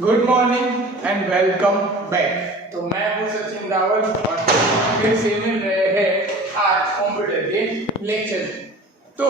Good morning and welcome back. तो मैं हूँ सचिन रावल और फिर से मिल रहे हैं आज कंप्यूटर के लेक्चर। तो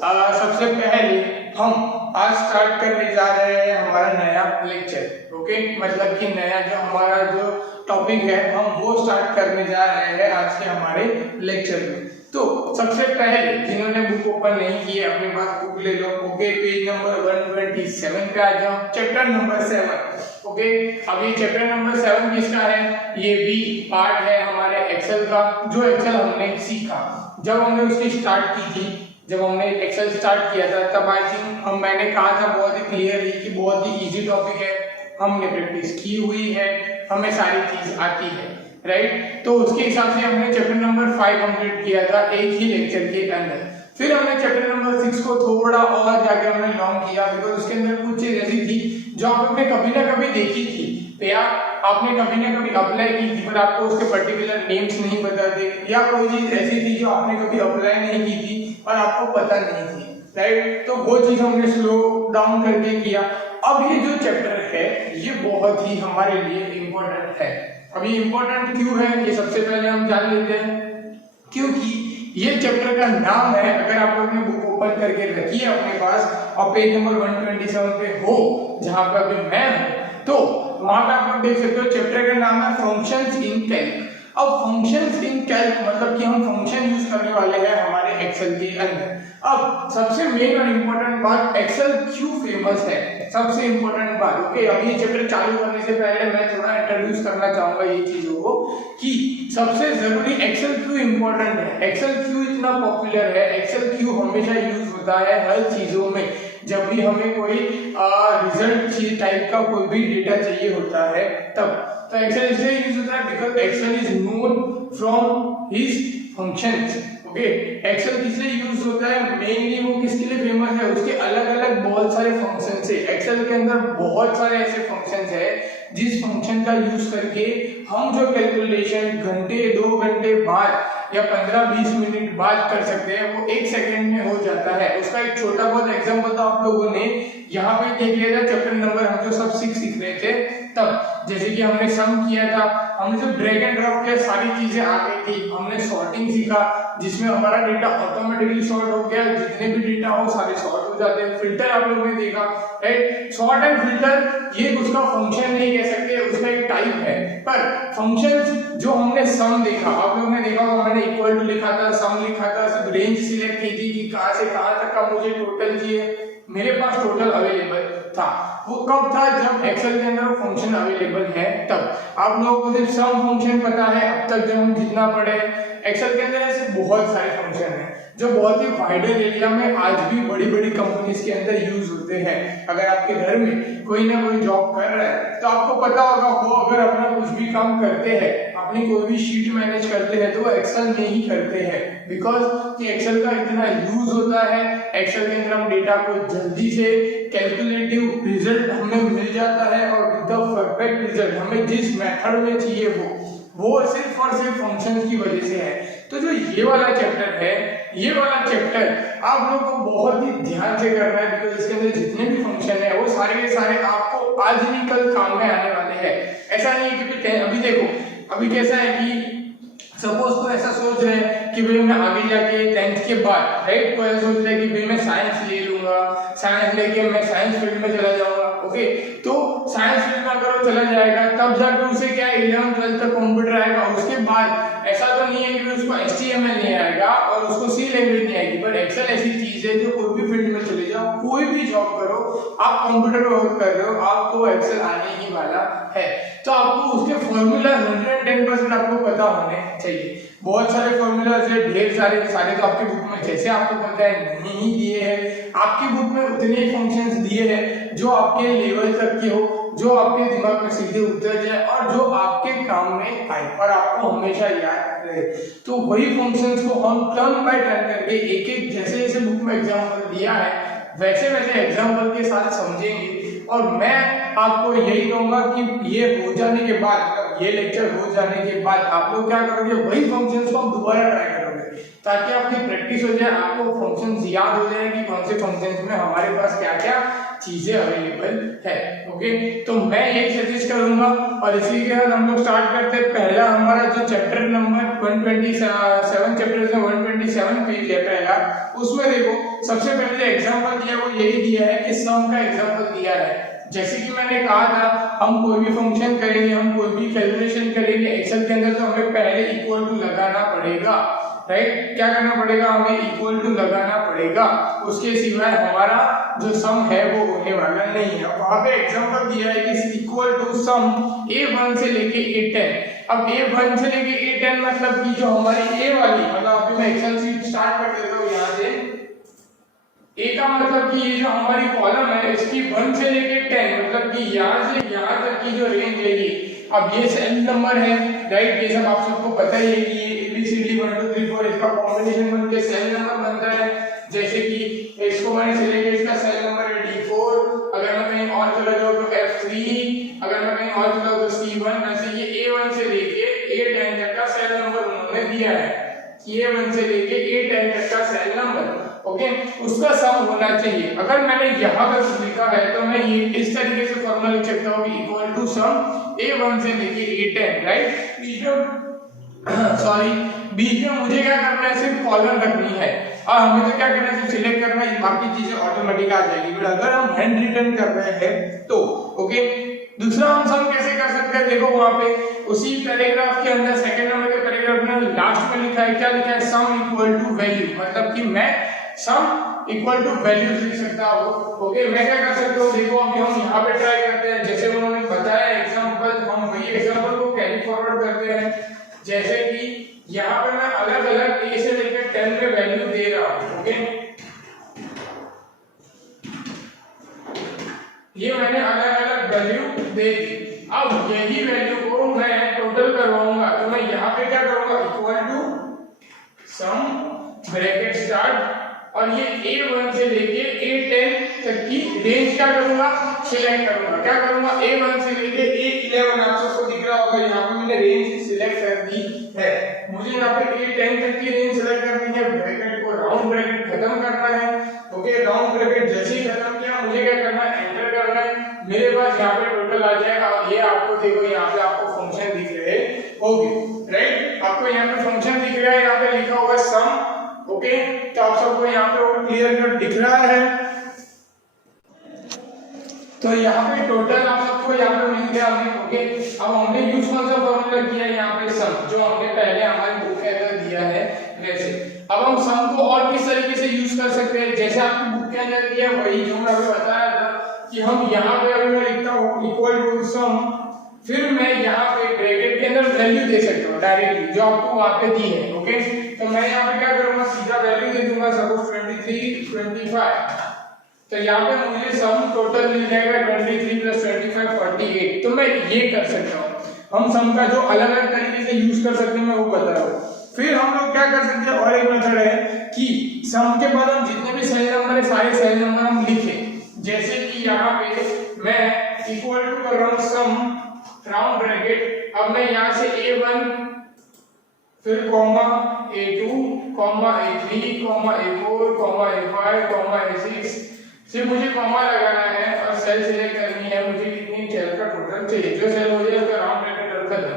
सबसे पहले हम आज स्टार्ट करने जा रहे हैं हमारा नया लेक्चर। ओके, मतलब कि नया जो हमारा जो टॉपिक है हम वो स्टार्ट करने जा रहे हैं आज के हमारे लेक्चर में। तो सबसे पहले जिन्होंने बुक ओपन नहीं की है अपने पास बुक ले लो। ओके, पेज नंबर 127 पे आ जाओ, चैप्टर नंबर 7। ओके, अब ये चैप्टर नंबर 7 किसका है? ये भी पार्ट है हमारे एक्सेल का, जो एक्सेल हमने सीखा जब हमने उसकी स्टार्ट की थी। जब हमने एक्सेल स्टार्ट किया था तब आई थिंक मैंने कहा था बहुत ही क्लियरली कि बहुत ही इजी टॉपिक है, हमने प्रैक्टिस की हुई है, हमें सारी चीज आती है, राइट। तो उसके हिसाब से हमने चैप्टर नंबर 5 कंप्लीट किया था एक ही लेक्चर के अंदर। फिर हमने चैप्टर नंबर 6 को थोड़ा और जाके हमने लॉन्ग किया, बिकॉज उसके अंदर कुछ चीज ऐसी थी जो आपने कभी ना कभी देखी थी या आपने कभी ना कभी अप्लाई की थी, पर आपको उसके पर्टिकुलर नेम्स नहीं पता थे, या कोई चीज ऐसी थी जो आपने कभी अप्लाई नहीं की थी और आपको पता नहीं थी, राइट। तो वो चीज हमने स्लो डाउन करके किया। अब ये जो चैप्टर है ये बहुत ही हमारे लिए इम्पोर्टेंट है। अब ये इम्पोर्टेंट क्यों है ये सबसे पहले हम जान लेते हैं। क्योंकि ये चैप्टर का नाम है, अगर आप लोग ने बुक ओपन करके रखी है अपने पास और पेज नंबर 127 पे हो जहां पर अभी मैं हूं, तो वहां पे आप लोग देख सकते हो चैप्टर का नाम है फंक्शंस इन कैल्क। अब फंक्शंस इन कैल्क मतलब कि हम फंक्शन यूज करने वाले हैं हमारे एक्सेल के अंदर। अब सबसे मेन और इंपॉर्टेंट बात, एक्सेल क्यों फेमस है, सबसे इंपॉर्टेंट बात। ओके, अब ये चैप्टर चालू करने से पहले मैं थोड़ा इंट्रोड्यूस करना चाहूंगा ये चीजों को कि सबसे जरूरी एक्सेल क्यों इंपॉर्टेंट है, एक्सेल क्यों इतना पॉपुलर है, एक्सेल क्यों हमेशा यूज होता है हर चीजों में। जब भी हमें कोई रिजल्ट टाइप का कोई भी डेटा चाहिए होता है तब तो एक्सेल इसलिए यूज होता है because excel is known from his functions. Okay, excel किस लिए यूज होता है, मेनली वो किसके लिए फेमस है, उसके अलग अलग बहुत सारे फंक्शंस है। एक्सेल के अंदर बहुत सारे ऐसे फंक्शंस है जिस फंक्शन का यूज करके हम जो कैलकुलेशन घंटे 2 घंटे बाद या 15-20 मिनट बाद कर सकते हैं वो 1 सेकंड में हो जाता है। उसका एक छोटा बहुत एग्जांपल तो आप लोगों ने यहाँ पे देख लिया था चैप्टर नंबर हम जो सब सीख रहे थे तब। जैसे कि हमने सम किया था, हमने जो ड्रैग एंड ड्रॉप किया सारी चीजें आ गई थी, हमने सॉर्टिंग सीखा जिसमें हमारा डेटा ऑटोमेटिकली सॉर्ट हो गया, जितने भी डेटा हो सारे सॉर्ट हो जाते हैं। फिल्टर आप लोगों ने देखा, राइट। सॉर्ट एंड फिल्टर ये उसका फंक्शन नहीं कह सकते, उसका एक टाइप है। पर फंक्शन जो हमने सम देखा, आप लोगों ने देखा होगा मैंने इक्वल टू लिखा था, सम लिखा था, सिर्फ रेंज सिलेक्ट की थी कि कहां से कहां तक का मुझे टोटल चाहिए, मेरे पास टोटल अवेलेबल था। वो कब था, जब एक्सेल के अंदर वो फंक्शन अवेलेबल है तब। आप लोगों को सिर्फ सम फंक्शन पता है अब तक जब हम जितना पढ़े। एक्सेल के अंदर ऐसे बहुत सारे फंक्शन हैं जो बहुत ही वाइडर एरिया में आज भी बड़ी बड़ी कंपनीज के अंदर यूज होते हैं। अगर आपके घर में कोई ना कोई जॉब कर रहा है तो आपको पता होगा वो अगर अपना कुछ भी काम करते हैं, अपनी कोई भी शीट मैनेज करते हैं तो वो एक्सेल में ही करते हैं, बिकॉज कि एक्सेल का इतना यूज होता है। एक्सेल के अंदर हम डेटा को जल्दी से कैलकुलेटिव रिजल्ट हमें मिल जाता है और विद द परफेक्ट रिजल्ट हमें जिस मेथड में चाहिए वो सिर्फ और सिर्फ फंक्शन की वजह से है। तो जो ये वाला चैप्टर है, ये वाला चैप्टर आप लोगों को बहुत ही ध्यान से करना है, बिकॉज इसके अंदर जितने भी फंक्शन है वो सारे के सारे आपको आज नहीं कल काम में आने वाले हैं। ऐसा नहीं है कि अभी देखो अभी कैसा है कि सपोज को ऐसा सोच रहे हैं कि भाई मैं आगे जाके 10th के बाद, राइट, कोई ऐसा सोच रहा है कि भाई मैं साइंस ले लूंगा, साइंस लेके मैं साइंस फील्ड में चला जाऊंगा। ओके, तो साइंस फील्ड में अगर वो चला जाएगा तब जाके उसे क्या 11th 12th तक कंप्यूटर आएगा। उसके बाद ऐसा तो नहीं है कि उसको HTML नहीं आएगा और उसको C लैंग्वेज नहीं आएगी, पर एक्सेल ऐसी चीज है जो कोई भी फील्ड में चले जाओ, कोई भी जॉब करो, आप कंप्यूटर पे वर्क कर रहे हो, आपको एक्सेल आने ही वाला है। तो आपको उसके फॉर्मूला 110% आपको पता होने चाहिए। बहुत सारे फॉर्मूलाज है, ढेर सारे तो आपकी बुक में जैसे आपको पता है नहीं दिए हैं। आपकी बुक में उतने ही फंक्शंस दिए हैं जो आपके लेवल तक के हो, जो आपके दिमाग में सीधे उतर जाए और जो आपके काम में आए और आपको हमेशा याद रहे। तो वही फंक्शंस को हम टर्न बाय टर्न करके एक एक जैसे जैसे बुक में एग्जाम्पल दिया है वैसे वैसे एग्जाम्पल के साथ समझेंगे। और मैं आपको यही कहूंगा कि ये हो जाने के बाद, ये लेक्चर हो जाने के बाद आप लोग क्या करोगे, वही फंक्शंस को आप दोबारा ट्राई करोगे ताकि आपकी प्रैक्टिस हो जाए, आपको फंक्शंस याद हो जाए कि कौन से फंक्शंस में हमारे पास क्या क्या चीजें अवेलेबल है। ओके, तो मैं यही सजेस्ट करूंगा। और इसी के साथ हम लोग स्टार्ट करते हैं। पहला हमारा जो चैप्टर नंबर 127 चैप्टर में 127 पेज है पहला, उसमें देखो सबसे पहले जो एग्जांपल दिया है वो यही दिया है कि सम का एग्जांपल दिया है। जैसे कि मैंने कहा था, हम कोई भी फंक्शन करेंगे, हम कोई भी कैलकुलेशन करेंगे एक्सेल के अंदर, तो हमें पहले इक्वल टू लगाना पड़ेगा, राइट। क्या करना पड़ेगा, हमें इक्वल टू लगाना पड़ेगा, उसके सिवाय हमारा जो सम है वो होने वाला नहीं है। वहां पे एग्जांपल दिया है कि इक्वल टू सम a1 से लेके a10। अब a1 से लेके a10 मतलब कि जो हमारी a वाली, मतलब अभी मैं एक्सेल शीट स्टार्ट कर देता हूं यहां से। a का मतलब कि ये जो हमारी कॉलम है इसकी 1 से लेके 10 मतलब कि यहां से यहां तक की जो रेंज है ये। अब ये सेल नंबर है, राइट, ये सब आप सबको पता ही है कि ये ABCD 1 2 3 4 इसका कॉम्बिनेशन बन के सेल नंबर बनता है। जैसे कि इसको मैंने से लेके इसका सेल नंबर है D4, अगर मैं कहीं और चला जाऊं तो F3, अगर मैं कहीं और चला जाऊं तो C1। वैसे ये A1 से लेके A10 तक का सेल नंबर उन्होंने दिया है, A1 से लेके A10 तक का सेल नंबर, ओके, उसका सम होना चाहिए। अगर मैंने यहाँ पर लिखा है तो मैं ये इस तरीके से फॉर्मूला लिख सकता हूँ कि इक्वल टू सम A1 से लेके A10, राइट। बीच में मुझे क्या करना है, सिर्फ कॉलम रखनी है और हमें तो क्या करना है, सिर्फ सिलेक्ट करना है, बाकी चीजें ऑटोमेटिक आ जाएगी। बट अगर हम हैंड रिटन कर रहे हैं तो ओके। दूसरा हम सम कैसे कर सकते हैं, देखो वहां पे उसी पैराग्राफ के अंदर सेकंड नंबर के पैराग्राफ में लास्ट में लिखा है, क्या लिखा है, सम इक्वल टू वैल्यू, मतलब कि मैं सम इक्वल टू वैल्यू लिख सकता हूं। ओके, मैं क्या कर सकता हूं, देखो अभी हम यहां पे ट्राई करते हैं, जैसे उन्होंने बताया एग्जांपल, हम वही एग्जांपल को कैरी फॉरवर्ड करते हैं। जैसे कि यहां पे मैं अलग अलग a से लेकर 10 में वैल्यू दे रहा हूं, ओके, ये मैंने अलग अलग वैल्यू दे दी। अब यही वैल्यू को मैं टोटल करवाऊंगा, तो मैं यहां पे क्या करूंगा, equal to sum bracket start, और ये A1 से लेके A10 तक की रेंज क्या करूंगा, सिलेक्ट करूंगा। क्या करूंगा, A1 से लेके A11, आप सबको दिख रहा होगा यहाँ पे मैंने रेंज सिलेक्ट कर दी है। मुझे यहाँ पे A10 तक की रेंज सिलेक्ट करनी है, ब्रैकेट को राउंड ब्रैकेट खत्म करना है, ओके। राउंड ब्रैकेट जैसे ही खत्म किया, मुझे क्या करना है, एंटर करना है, मेरे पास यहाँ पे टोटल आ जाएगा। और ये आपको देखो, यहाँ पे आपको फंक्शन दिख रहे होंगे, राइट, आपको यहाँ पे फंक्शन दिख रहा है, यहाँ पे लिखा हुआ सम, ओके। तो आप सबको यहाँ पे क्लियर कट दिख रहा है। तो यहाँ पे टोटल आप सबको यहाँ पे मिल गया हमें, ओके। अब हमने यूज कौन सा फॉर्मूला किया है, यहाँ पे सम, जो हमने पहले हमारी बुक के अंदर दिया है वैसे। अब हम सम को और किस तरीके से यूज कर सकते हैं, जैसे आपकी बुक के अंदर दिया वही जो मैंने बताया था कि हम यहाँ पे अभी मैं लिखता हूँ इक्वल टू सम, फिर मैं यहाँ पे ब्रैकेट के अंदर वैल्यू दे सकता हूँ डायरेक्टली जो आपको वहां पे दी है, ओके। तो मैं यहाँ पे क्या करूंगा, सीधा वैल्यू दे दूंगा, सपोज 23 25, तो यहाँ पे मुझे सम टोटल मिल जाएगा 23 + 25 48। तो मैं ये कर सकता हूँ। हम सम का जो अलग अलग तरीके से यूज कर सकते हैं मैं वो बता रहा हूँ। फिर हम लोग क्या कर सकते हैं, और एक मेथड है कि सम के बाद हम जितने भी सेल नंबर है सारे सेल नंबर हम लिखें। जैसे कि यहाँ पे मैं इक्वल टू कर रहा हूँ सम राउंड ब्रैकेट, अब मैं यहाँ से A1 फिर comma A2 comma A3 comma A4 comma A5 comma A6, सिर्फ मुझे कॉमा लगाना है और सेल सिलेक्ट करनी है। मुझे कितनी सेल का टोटल चाहिए, जो सेल हो जाए उसका राउंड ब्रैकेट रखा था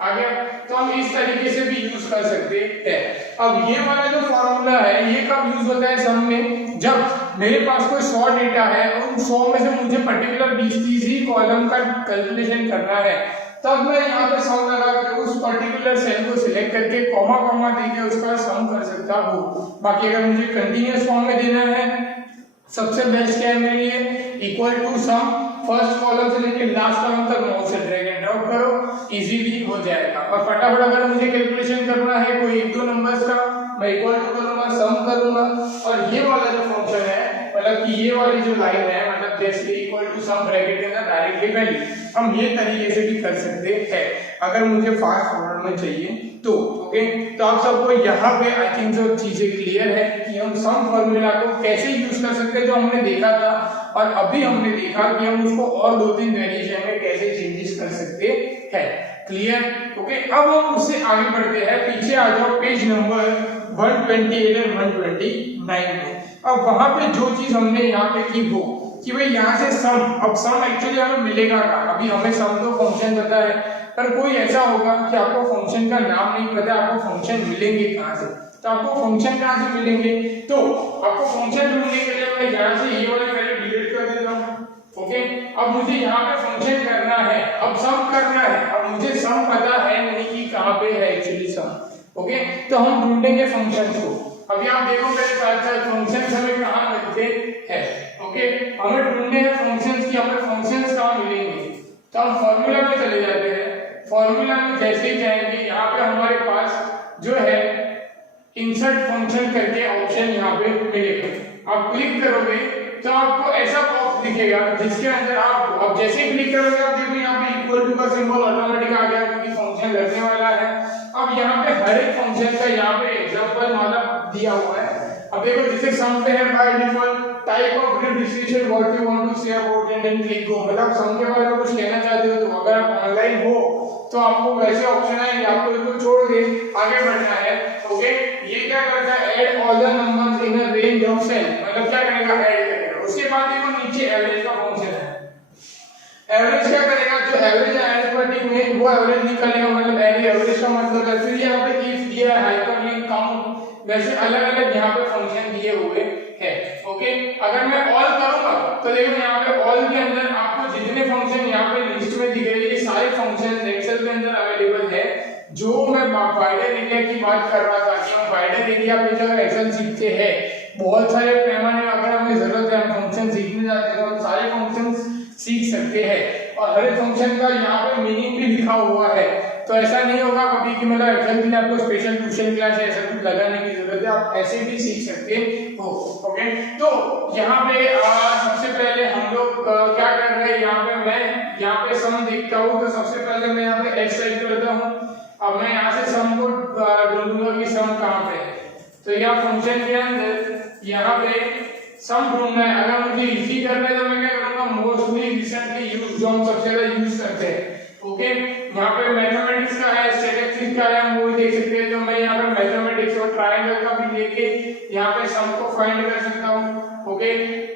आ गया। तो हम इस तरीके से भी यूज कर सकते हैं। अब ये वाला जो फॉर्मूला है ये कब यूज होता है सम में, जब मेरे पास कोई 100 डेटा है और उन 100 में से मुझे पर्टिकुलर 20-30 ही कॉलम का कैलकुलेशन करना है, तब मैं यहाँ पे सम लगा के उस पर्टिकुलर सेल को सिलेक्ट करके कॉमा कॉमा देके उसका सम कर सकता हूँ। बाकी अगर मुझे कंटीन्यूअस फॉर्म में देना है, सबसे बेस्ट क्या है मेरे लिए, equal to sum first column से लेके लास्ट कॉलम तक माउस से ड्रैग एंड ड्रॉप करो, इजीली हो जाएगा। और फटाफट अगर मुझे कैलकुलेशन करना है कोई 1-2 नंबर्स का, मैं इक्वल टू करूंगा, सम करूंगा, और ये वाला जो फंक्शन है, मतलब कि ये वाली जो लाइन है, मतलब जैसे इक्वल टू सम ब्रैकेट के अंदर डायरेक्टली वैल्यू, हम ये तरीके से भी कर सकते हैं अगर मुझे फास्ट फॉरवर्ड में चाहिए तो, ओके। तो आप सबको यहाँ पे आई थिंक जो चीजें क्लियर है कि हम सम फॉर्मूला को कैसे यूज कर सकते हैं, जो हमने देखा था, और अभी हमने देखा कि हम उसको और 2-3 वेरिएशन में कैसे चेंजेस कर सकते हैं। Clear, okay. अब हम उससे आगे बढ़ते हैं, पीछे आ जाओ पेज नंबर 128 और 129 में। अब वहां पे जो चीज हमने यहाँ पे की वो कि भाई यहाँ से सम, अब सम एक्चुअली हमें मिलेगा कहाँ? अभी हमें सम तो फंक्शन पता है, पर कोई ऐसा होगा कि आपको फंक्शन का नाम नहीं पता, आपको फंक्शन मिलेंगे कहाँ से? तो आपको फंक्शन कहाँ से मिलेंगे? तो आपको फंक्शन ढूंढने के लिए मैं यहाँ से ये वाली वैल्यू डिलीट कर देता हूँ। ओके, अब मुझे यहाँ पे फंक्शन करना है, अब सम करना है, अब मुझे सम पता है नहीं कि कहाँ पे है एक्चुअली सम। ओके, तो हम ढूंढेंगे फंक्शन को। अभी आप देखो मेरे साथ साथ फंक्शन हमें कहाँ मिलते हैं। ओके, हमें ढूंढने हैं फंक्शंस की, हमें फंक्शंस कहाँ मिलेंगे? तो हम फॉर्मूला में चले जाते हैं। फॉर्मूला में जैसे ही जाएंगे यहाँ पे हमारे पास जो है इंसर्ट फंक्शन करके ऑप्शन यहाँ पे मिलेगा। आप क्लिक करोगे तो आपको ऐसा बॉक्स दिखेगा जिसके अंदर आपको, अब जैसे ही क्लिक करोगे आप देखो यहाँ पे इक्वल टू का सिंबल ऑटोमेटिक आ गया क्योंकि फंक्शन लगने वाला है। अब यहाँ पे हर एक फंक्शन का यहाँ पे एग्जांपल मतलब दिया हुआ है। अब देखो जैसे सम पे है by default type of grid distribution what you want to say about and then click go, मतलब सम के बारे में कुछ कहना चाहते हो तो अगर आप ऑनलाइन हो तो आपको वैसे ऑप्शन आएंगे, आपको इसको छोड़ के आगे बढ़ना है। ओके, ये क्या करता है? Add all the numbers in a range of cell, मतलब क्या करेगा? ऐड करेगा। उसके बाद देखो नीचे एवरेज का फंक्शन है। एवरेज क्या करेगा? जो एवरेज है अरिथमेटिक में वो एवरेज निकालेगा, मतलब एवरेज का मतलब है। फिर यहाँ पे इफ दिया है, हाइपरलिंक, काउंट, वैसे अलग-अलग यहाँ पे फंक्शन दिए हुए हैं। ओके, अगर मैं ऑल करूंगा तो देखो यहाँ पे ऑल के अंदर आपको जितने फंक्शन यहाँ पे लिस्ट में दिख रहे हैं ये सारे फंक्शन एक्सेल के अंदर अवेलेबल है। जो मैं वाइडर एरिया की बात कर रहा था कि हम वाइडर एरिया पे जो एक्सेल सीखते हैं, बहुत सारे पैमाने में अगर हमें जरूरत है हम फंक्शन सीखने जाते हैं तो हम सारे फंक्शन सीख सकते हैं और हर एक फंक्शन का यहाँ पे मीनिंग भी लिखा हुआ है। तो ऐसा नहीं होगा कभी कि मतलब एक्सेल के लिए आपको स्पेशल ट्यूशन क्लास है ऐसा कुछ लगाने की जरूरत है, आप ऐसे भी सीख सकते हो। ओके, तो यहाँ पे सबसे पहले हम लोग क्या कर रहे हैं, यहाँ पे मैं यहाँ पे सम देखता हूँ तो सबसे पहले मैं यहाँ पे एक्स टाइप करता हूँ। अब मैं यहाँ से सम को ढूंढूंगा कि सम कहाँ पे है, तो यहाँ फंक्शन के अंदर यहाँ पे सम ढूंढना है। अगर मुझे इजी करना है तो मैं क्या करूंगा? मोस्टली रिसेंटली यूज, जो हम सबसे ज्यादा यूज करते हैं। ओके, यहाँ पे मैथमेटिक्स का है, स्टैटिस्टिक्स का है, हम वो देख सकते हैं। तो मैं यहाँ पे मैथमेटिक्स और ट्रायंगल का भी लेके यहाँ पे सम को फाइंड कर सकता हूँ। ओके,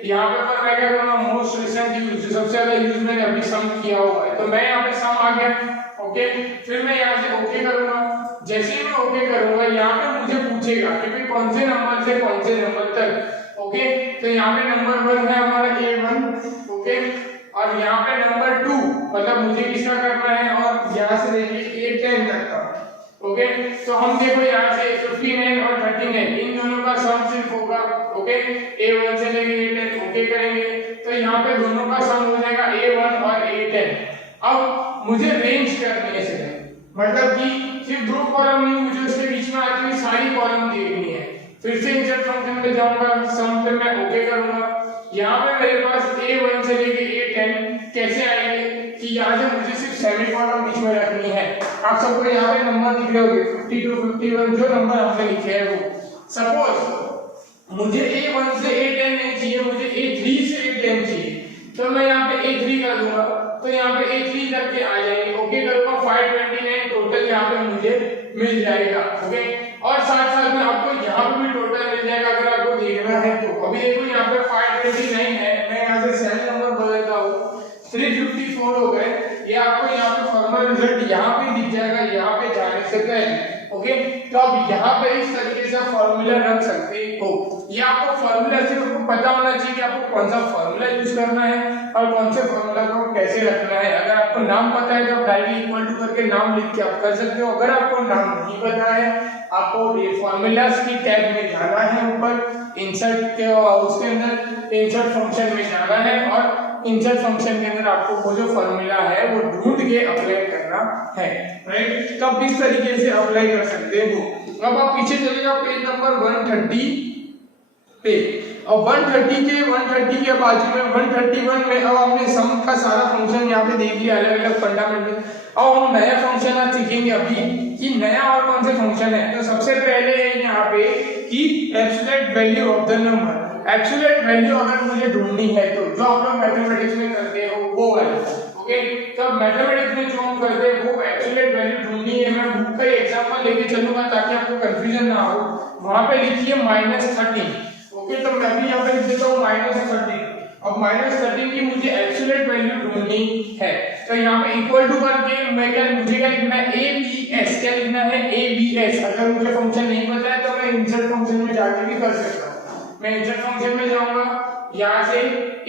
यहाँ पे पर मैं क्या करूंगा? मोस्ट रिसेंट यूज, जो सबसे ज्यादा यूज मैंने अभी सम किया हुआ है, तो मैं यहाँ पे सम आ गया। ओके, फिर मैं यहाँ से ओके करूंगा। जैसे ही मैं ओके करूंगा यहाँ पे मुझे पूछेगा कि भाई कौन से नंबर से कौन से नंबर तक। ओके, तो यहाँ पे नंबर 1 है हमारा A1। ओके, और यहाँ पे नंबर 2 मतलब मुझे किसका करना है, और यहाँ से देखिए A10 तक का। ओके, तो हम देखो यहाँ से 59 और 39 इन दोनों का सम सिर्फ होगा। ओके, A1 से लेके A10 ओके करेंगे तो यहाँ पे दोनों का सम हो जाएगा A1 और A10। अब मुझे रेंज करनी है सिर्फ, मतलब कि सिर्फ दो कॉलम नहीं, मुझे उसके बीच में आती हुई सारी कॉलम देखनी है। फिर से इंसर्ट फंक्शन में जाऊंगा, सम पे मैं ओके करूंगा। यहाँ पे मेरे पास A1 से लेके A10 कैसे आएंगे कि यहाँ से मुझे सिर्फ सेमी कॉलम बीच में रखनी है। आप सबको यहाँ पे नंबर दिख रहे होंगे 52, 51 जो नंबर हमने लिखे हैं वो। सपोज मुझे A1 से A10 नहीं चाहिए, मुझे A3 से A10 चाहिए, तो मैं यहाँ पे A3 कर दूंगा तो यहाँ पे A3 तक के आ जाएंगे। ओके करूंगा, 529 टोटल यहाँ पे मुझे मिल जाएगा। ओके, और साथ साथ में आपको यहाँ पे भी टोटल मिल जाएगा अगर आपको देखना है तो। अभी देखो यहाँ पे 529 है, मैं यहाँ से सेल नंबर बदलता हूँ, 354 हो गए। ये आपको यहाँ पे फॉर्मल रिजल्ट यहाँ पे दिख जाएगा, यहाँ पे जाने से पहले। ओके, तो आप यहाँ पे इस तरीके से फॉर्मूला रख सकते हो। ये आपको फॉर्मूला सिर्फ आपको पता होना चाहिए कि आपको कौन सा फॉर्मूला यूज करना है और कौन से फॉर्मूला को कैसे रखना है। अगर आपको नाम पता है तो आप डायरेक्टली इक्वल टू करके नाम लिख के आप कर सकते हो। अगर आपको नाम नहीं पता है, आपको ये फॉर्मूलाज की टैब में जाना है, ऊपर इंसर्ट के उसके अंदर इंसर्ट फंक्शन में जाना है और इंसर्ट फंक्शन के अंदर आपको वो जो फॉर्मूला है वो ढूंढ के अप्लाई करना है। राइट, तो आप इस तरीके से अप्लाई कर सकते हो। अब आप पीछे चले जाओ पेज नंबर 130 पे, और 130 के बाजू में 131 में अब हमने सम का सारा फंक्शन यहाँ पे देख लिया, अलग अलग फंडामेंटल। अब हम नया फंक्शन आज सीखेंगे अभी कि नया और कौन से फंक्शन है। तो सबसे पहले है यहाँ पे कि absolute value of the number. Absolute value अगर मुझे ढूंढनी है तो जो आप लोग मैथमेटिक्स में करते हो वो वाला। ओके, तो मैथमेटिक्स में जो हम करते हैं वो एब्सोल्यूट वैल्यू ढूंढनी है। मैं बुक का एग्जांपल लेके चलूंगा ताकि आपको कंफ्यूजन ना हो। वहां पे लिखिए -13। ओके, तो मैं भी यहाँ पे लिख देता हूँ -13। अब -13 की मुझे एब्सोल्यूट वैल्यू ढूंढनी है, तो यहाँ पे इक्वल टू करके मुझे क्या लिखना है, abs, क्या लिखना है, abs। अगर मुझे फंक्शन नहीं पता है तो मैं इंसर्ट फंक्शन में जाके भी कर सकता हूँ। मैं इंसर्ट फंक्शन में जाऊंगा, यहाँ से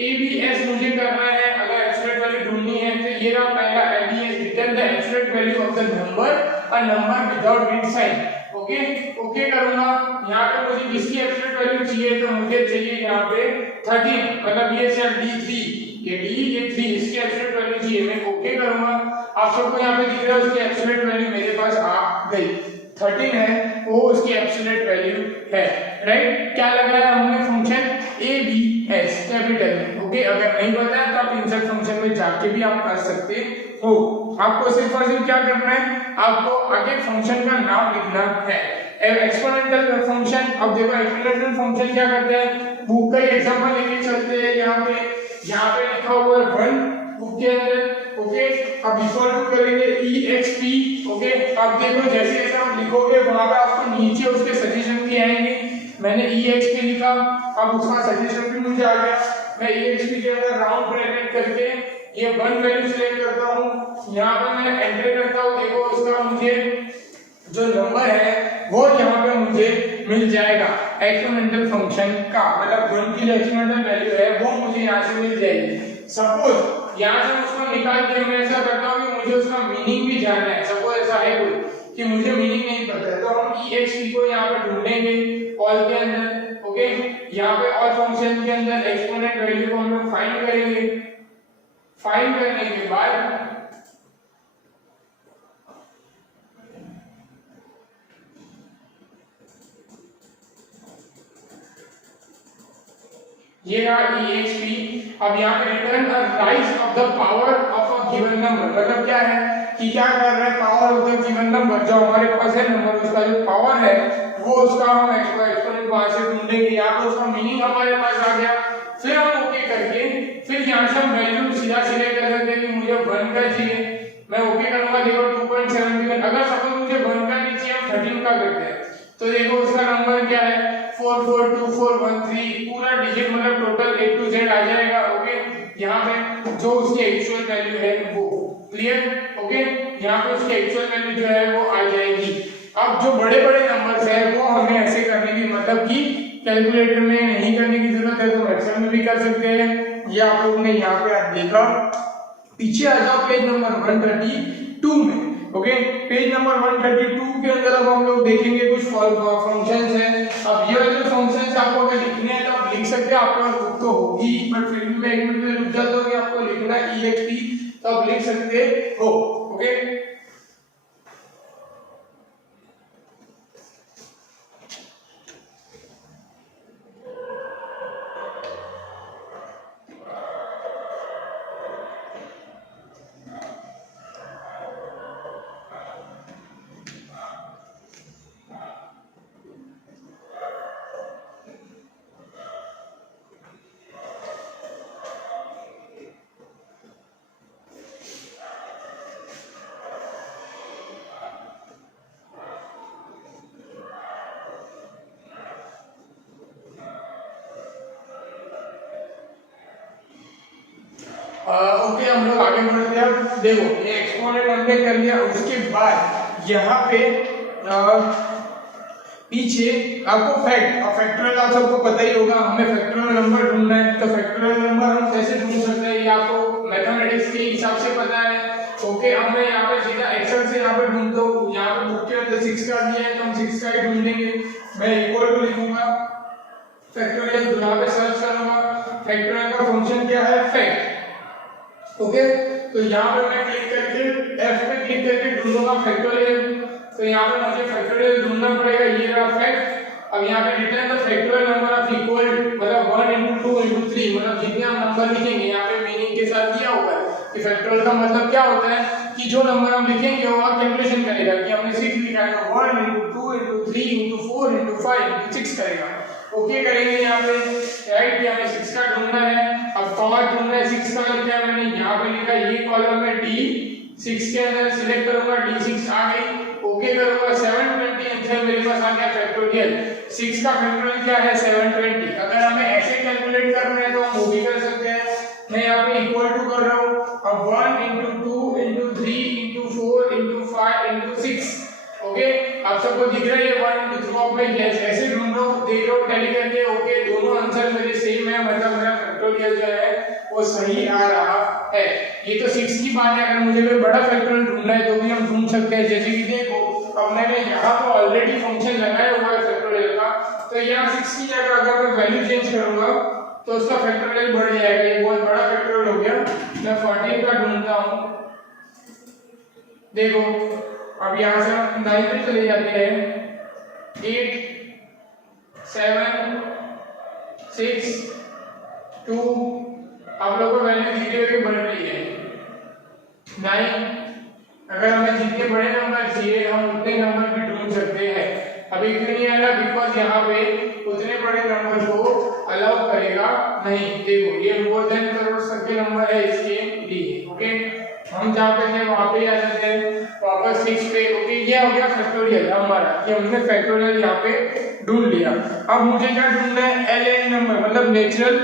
abs मुझे करना है, अगर एब्सोल्यूट वैल्यू ढूंढनी है तो ये रहा पहला abs, return the absolute value of the number, a number without big sign. Okay okay करूंगा। यहाँ पे मुझे किसकी एब्सोल्यूट वैल्यू चाहिए, तो मुझे चाहिए यहाँ पे 13, मतलब ये सेल D3, ये D, ये 3, इसकी एब्सोल्यूट वैल्यू चाहिए। मैं ओके करूंगा। आप सबको यहाँ पे दिख रहा है उसकी एब्सोल्यूट वैल्यू मेरे पास आ गई, 13 है वो उसकी एब्सोल्यूट वैल्यू है, राइट। क्या लगाया हमने फंक्शन abs कैपिटल में। ओके अगर नहीं पता है तो आप इंसर्ट फंक्शन में जाके भी आप कर सकते हो। आपको सिर्फ और सिर्फ क्या करना है, आपको आगे फंक्शन का नाम लिखना है। एक्सपोनेंशियल फंक्शन, अब देखो एक्सपोनेंशियल फंक्शन क्या करते हैं, बुक का ही एग्जांपल लेके चलते हैं। यहाँ पे लिखा हुआ है 1 बुक के अंदर। ओके अब इक्वल टू करेंगे exp। ओके अब देखो जैसे जैसे आप लिखोगे वहां पे आपको नीचे उसके सजेशन भी आएंगे। मैंने exp लिखा, अब उसका सजेशन भी मुझे आ गया। मैं exp के अंदर राउंड ब्रैकेट करके ये 1 वैल्यू सिलेक्ट करता हूँ, यहाँ पे मैं एंटर करता हूँ। देखो उसका मुझे जो नंबर है वो यहाँ पे मुझे मिल जाएगा एक्सपोनेंशियल फंक्शन का, मतलब 1 की जो एक्सपोनेंशियल वैल्यू है वो मुझे यहाँ से मिल जाएगी। सपोज यहाँ से उसको निकाल के मैं ऐसा करता हूँ कि मुझे उसका मीनिंग भी जानना है। सपोज ऐसा है कोई कि मुझे मीनिंग नहीं पता है, तो हम exp को यहाँ पे ढूंढेंगे ऑल के अंदर। ओके यहाँ पे ऑल फंक्शन के अंदर एक्सपोनेंट वैल्यू को हम लोग फाइंड करेंगे। फाइंड करने के बाद ये रहा exp। अब यहाँ पे return a rise of the power of a given number, मतलब क्या है कि क्या कर रहा है, power of the given number, जो हमारे पास है नंबर उसका जो पावर है वो उसका हम एक्सपोनेंट वहां से ढूंढेंगे। यहाँ पे उसका मीनिंग हमारे पास आ गया। फिर हम ओके करके फिर यहाँ से हम वैल्यू सीधा सिलेक्ट कर सकते हैं कि मुझे 1 का चाहिए। मैं ओके करूंगा। देखो 2.71, अगर सपोज मुझे 1 का नहीं चाहिए, हम 13 का करते हैं, तो देखो उसका नंबर क्या है 442413, पूरा डिजिट मतलब टोटल A to Z आ जाएगा। ओके यहाँ पे जो उसकी एक्चुअल वैल्यू है वो क्लियर। ओके यहाँ पे उसकी एक्चुअल वैल्यू जो है वो आ जाएगी। अब जो बड़े बड़े नंबर्स है वो हमें ऐसे करने की, मतलब कि कैलकुलेटर में नहीं करने की जरूरत है, तो एक्सेल में भी कर सकते हैं। ये आप लोगों ने यहाँ पे देखा। पीछे आ जाओ पेज नंबर 132 में। ओके पेज नंबर 132 के अंदर अब हम लोग देखेंगे कुछ फंक्शंस हैं। अब ये वाले फंक्शंस आपको अगर लिखने हैं तो आप लिख सकते हैं, आपके पास बुक तो होगी, पर फिर भी मैं 1 मिनट में रुक जाता हूँ कि आपको लिखना है exp, तो आप लिख सकते हो। ओके ओके हम लोग आगे बढ़ते हैं। अब देखो ये एक्सपोनेंट हमने कर लिया, उसके बाद यहाँ पे पीछे आपको फैक्टोरियल आप सबको पता ही होगा, हमें फैक्टोरियल नंबर ढूंढना है। तो फैक्टोरियल नंबर हम कैसे ढूंढ सकते हैं, ये आपको मैथमेटिक्स के हिसाब से पता है। ओके अब मैं यहाँ पे सीधा एक्सेल से यहाँ पे ढूंढता हूँ। यहाँ पे बुक के अंदर 6 का दिया है तो हम 6 का ही ढूंढेंगे। मैं इक्वल टू लिखूंगा, फैक्टोरियल यहाँ पे सर्च करूंगा। फैक्टोरियल का फंक्शन क्या है, फैक्ट। ओके तो यहाँ पे मैं क्लिक करके F पे क्लिक करके ढूंढूंगा फैक्टोरियल। तो यहाँ पे मुझे फैक्टोरियल ढूंढना पड़ेगा, ये रहा फैक्ट। अब यहाँ पे return the factorial number of equal, मतलब 1 into 2 into 3, मतलब जितने हम नंबर लिखेंगे यहाँ पे मीनिंग के साथ दिया हुआ है कि फैक्टोरियल का मतलब क्या होता है कि जो नंबर हम लिखेंगे वो कैलकुलेशन करेगा कि हमने 6 लिखा है तो 1 into 2 into 3 into 4 into 5 into 6 करेगा। ओके करेंगे यहाँ पे राइट, यहाँ पे 6 का ढूंढना है। अब कॉमा ढूंढना है, 6 का लिखा है मैंने, यहाँ पे लिखा ये कॉलम में D6 के अंदर सिलेक्ट करूंगा, D6 आ गई। ओके करूंगा, 720 आंसर मेरे पास आ गया फैक्टोरियल। 6 का फैक्टोरियल क्या है 720। अगर हमें ऐसे कैलकुलेट करना है तो हम वो भी कर सकते हैं। मैं यहाँ पे इक्वल टू कर रहा हूँ। अब 1 into 2 into 3 into 4 into 5 into 6। Okay, आप सबको दिख रहा है ये 1 into 3 मैं ऐसे ढूंढ रहा हूँ, देख रहा हूँ टैली करके। ओके, दोनों आंसर मेरे सेम है, मतलब मेरा फैक्टोरियल जो है वो सही आ रहा है। ये तो 6 की बात है। अगर मुझे कोई बड़ा फैक्टोरियल ढूंढना है तो भी हम ढूंढ सकते हैं। जैसे कि देखो, अब मैंने यहाँ तो ऑलरेडी फंक्शन लगाया हुआ है फैक्टोरियल का, तो यहाँ 6 की जगह अगर मैं वैल्यू चेंज करूंगा तो उसका फैक्टोरियल बढ़ जाएगा। ये बहुत बड़ा फैक्टोरियल हो गया। मैं 14 का ढूंढता हूँ। देखो, अब यहाँ से हम 9 पे चले जाते हैं। 8 7 6 2, आप लोगों को वैल्यू धीरे धीरे बढ़ रही है। 9, अगर हमें जितने बड़े नंबर चाहिए हम उतने नंबर भी ढूंढ सकते हैं। अभी क्यों नहीं आ रहा? बिकॉज यहाँ पे उतने बड़े नंबर को अलाउ करेगा नहीं। देखो, ये मोर देन करोड़ संख्या नंबर है इसके लिए। ओके, हम जहाँ पे थे वहाँ पे आ जाते हैं वापस 6 पे। ओके, ये हो गया फैक्टोरियल हमारा, कि हमने फैक्टोरियल यहाँ पे ढूंढ लिया। अब मुझे क्या ढूंढना है? एलएन नंबर, मतलब नेचुरल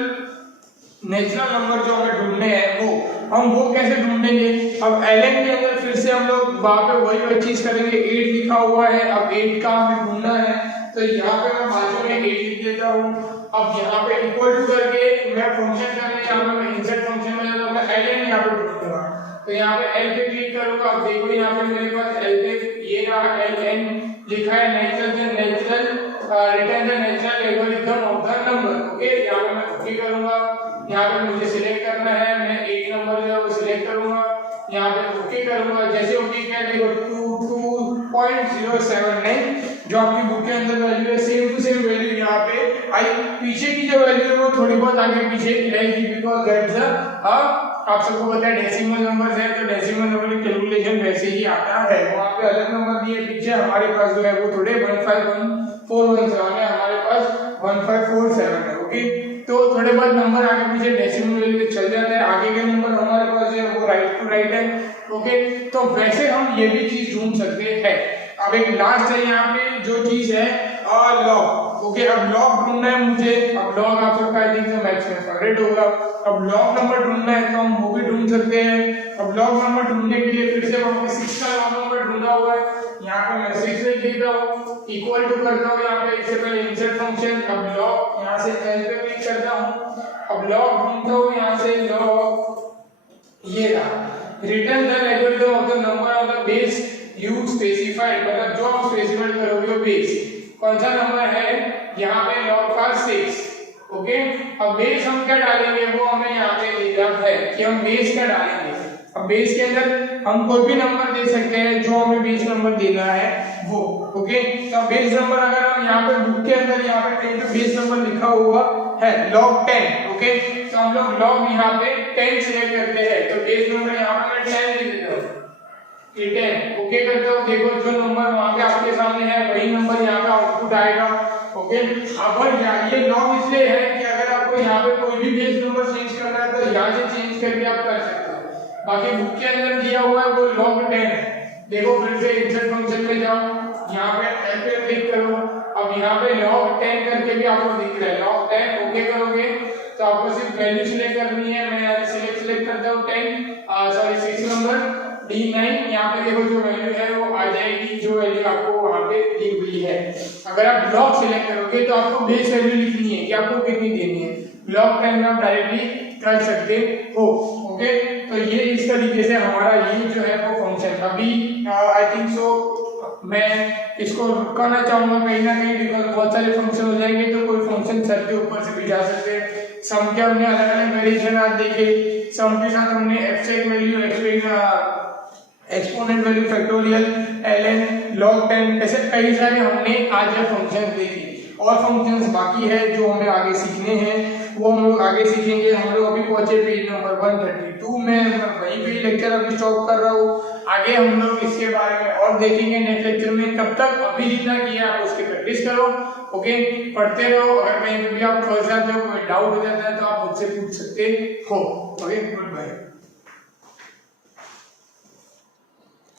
नंबर जो हमें ढूंढने हैं वो कैसे ढूंढेंगे? अब एलएन के अंदर फिर से हम लोग वहां पे वही चीज करेंगे। 8 लिखा हुआ है, अब 8 का हमें ढूंढना है, तो यहाँ पे मैं बाजू में 8 लिख देता हूँ। अब यहाँ पे इक्वल टू करके मैं फंक्शन करने, यहाँ पे मैं इंसर्ट फंक्शन में जाता हूँ, मैं एलएन यहाँ पे ढूंढूंगा। तो यहाँ पे एल पे क्लिक करूंगा। अब देखो यहाँ पे मेरे पास एल पे ये रहा, एलएन लिखा है, natural return the natural algorithm of the number. Okay, यहाँ पे मैं ओके करूंगा। यहाँ पे मुझे सिलेक्ट करना है, मैं 8 नंबर जो है वो सिलेक्ट करूंगा, यहाँ पे ओके करूंगा। जैसे ओके किया, देखो 2.079 जो आपकी बुक के अंदर वैल्यू है, सेम टू सेम वैल्यू यहाँ पे आई। पीछे की जो वैल्यू है वो थोड़ी बहुत आगे पीछे रहेगी, बिकॉज दैट्स आप सबको पता है डेसिमल नंबर्स है, तो डेसिमल नंबर की कैलकुलेशन वैसे ही आता है। वहाँ पे अलग नंबर दिए, पीछे हमारे पास जो है वो थोड़े 15147 है, हमारे पास 1547 है। ओके, तो थोड़े बहुत नंबर आगे पीछे डेसिमल वैल्यू के चल जाते हैं। आगे के नंबर हमारे पास है वो राइट टू राइट है। ओके, तो वैसे हम ये भी चीज ढूंढ सकते हैं। अब एक लास्ट है यहाँ पे जो चीज है लॉग। ओके, अब लॉग ढूंढना है मुझे। अब लॉग आप सबका आई थिंक से मैथ्स में फेवरेट होगा। अब लॉग नंबर ढूंढना है तो हम वो भी ढूंढ सकते हैं। अब लॉग नंबर ढूंढने के लिए फिर से हमने 6 का लॉग नंबर ढूंढा हुआ है, यहाँ पे मैं 6 लिख देता हूँ, इक्वल टू करता हूँ यहाँ पे, इससे पहले इंसर्ट फंक्शन। अब लॉग यहाँ से एल पे क्लिक करता हूँ, अब लॉग ढूंढता हूँ यहाँ से, लॉग ये रहा, return the algorithm of the number of the base you specified, मतलब जो आप स्पेसिफाइड करोगे वो बेस कौन सा नंबर है, यहाँ पे लॉग का 6। ओके, अब बेस हम क्या डालेंगे वो हमें यहाँ पे दिया है कि हम बेस क्या डालेंगे। अब बेस के अंदर हम कोई भी नंबर दे सकते हैं जो हमें बेस नंबर देना है वो। ओके, तो बेस नंबर अगर हम यहाँ पे बुक के अंदर यहाँ पे 10 पे बेस नंबर लिखा हुआ है log 10। ओके, तो हम लोग log यहाँ पे 10 सिलेक्ट करते हैं, तो बेस नंबर यहाँ पे मैं 10 लिख देता हूँ, 10 ओके करता हूँ। देखो जो नंबर वहाँ पे आपके सामने है वही नंबर यहाँ पे आउटपुट आएगा। ओके, अब ये लॉग इसलिए है कि अगर आपको यहाँ पे कोई भी बेस नंबर चेंज करना है तो यहाँ से चेंज करके आप कर सकते हो। बाकी बुक के अंदर दिया हुआ है वो log 10 है। देखो फिर से इंसर्ट फंक्शन में जाओ, यहाँ पे एल पे क्लिक करो, अब यहाँ पे log 10 करके भी आपको दिख रहा है log 10। ओके करोगे तो आपको सिर्फ वैल्यू सिलेक्ट करनी है। मैं यहाँ से सिलेक्ट करता हूँ 6 नंबर D9। यहाँ पे देखो जो वैल्यू है वो आ जाएगी, जो वैल्यू आपको वहाँ पे दी हुई है। अगर आप लॉग सिलेक्ट करोगे तो आपको बेस वैल्यू लिखनी है कि आपको कितनी देनी है। लॉग 10 में आप डायरेक्टली कर सकते हो। ओके, तो ये इस तरीके से हमारा ये जो है वो फंक्शन। अभी आई थिंक सो मैं इसको रुकाना चाहूंगा कहीं ना कहीं, बिकॉज बहुत सारे फंक्शन हो जाएंगे तो कोई फंक्शन सर के ऊपर से भी जा सकते हैं। सम के हमने अलग अलग वेरिएशन आज देखे, सम के साथ हमने abstract value, exponent value, factorial, ln, log 10, ऐसे कई सारे हमने आज ये फंक्शंस देखे। और फंक्शंस बाकी है जो हमें आगे सीखने हैं, वो हम लोग आगे सीखेंगे। हम लोग अभी पहुंचे पेज नंबर 132 में, मैं वहीं पे लेक्चर अभी स्टॉप कर रहा हूँ। आगे हम लोग इसके बारे में और देखेंगे नेक्स्ट लेक्चर में। तब तक अभी जितना किया आप उसकी प्रैक्टिस करो। ओके, पढ़ते रहो। अगर कहीं भी आप फंस जाते हो, कोई डाउट हो जाता है तो आप मुझसे पूछ सकते हो। Okay, good bye.